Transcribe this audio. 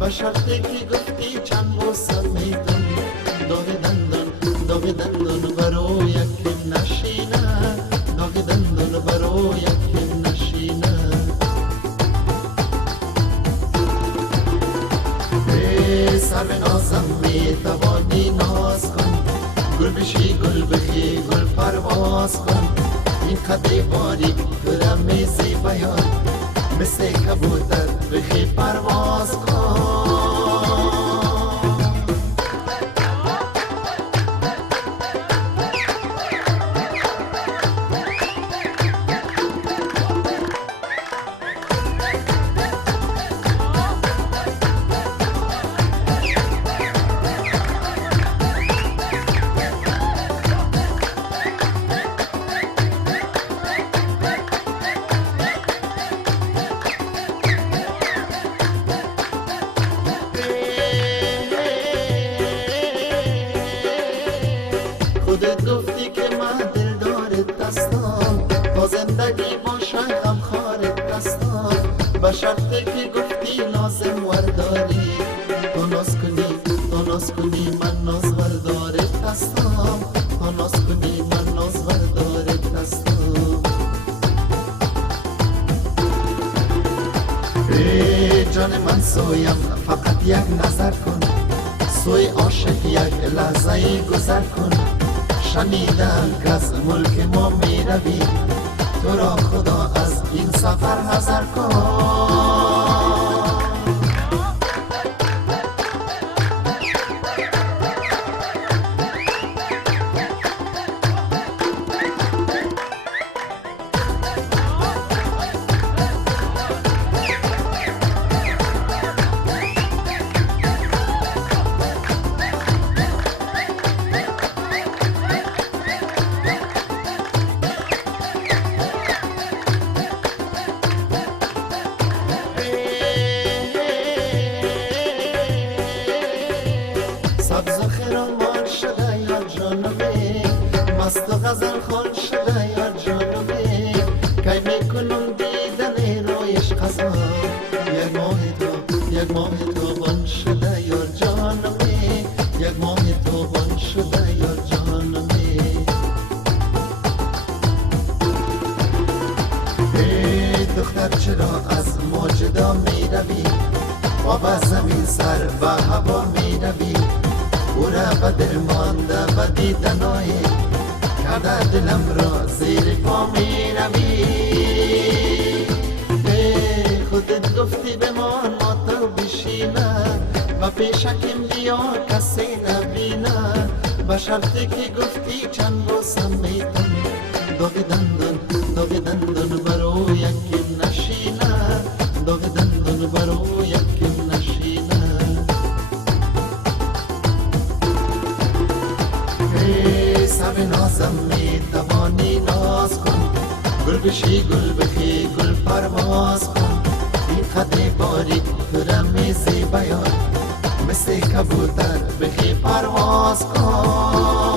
با شرطی که گفتی چند بوسم میدم داغ دندان برو یکی نشینه داغ دندان برو یکی نشینه سر نازم میتوانی ناز کن گل بشی گل بخی گل پرواز کن این قدری باریک دلم زیبایان مثل کبوتر بخی پرواز کن خودت گفتی که من دل دارت دستم تا زندگی باشم غمخوارت دستم با شرطی که گفتی لازم ورداری تو ناز کنی من ناز وردارت دستم تو ناز کنی من ناز وردارت دستم ای جان من سویم فقط یک نظر کن سوی عاشق یک لحظه گذر کن شنیدم که از ملک ما می روی تو را خدا از این سفر حذر کن سبز و خرامان شده یا جانبه مست و غزل خان شده یا جانبه کی میکنم دیدن رویش قضا یک ماه تو بان شده یا جانبه یک ماه تو بان شده یا جانبه ای دختر چرا از موجدا می روی و به زمین سر و هوا می روی او را به دل مانده و دیدنای کرده دلم را زیر پا می روی خودت گفتی بمان ما تو بشینه و پیشکم بیا کسی نبینه با شرطی که گفتی چند بوسم میدم داغ دندان برو یکی نشینه داغ دندان برو یکی نشینه سر نازم میتوانی ناز کن گل بشی گل بخی گل پرواز کن این قدر باریک تو رمیزی بیان مثل کبوتر بخی پرواز کن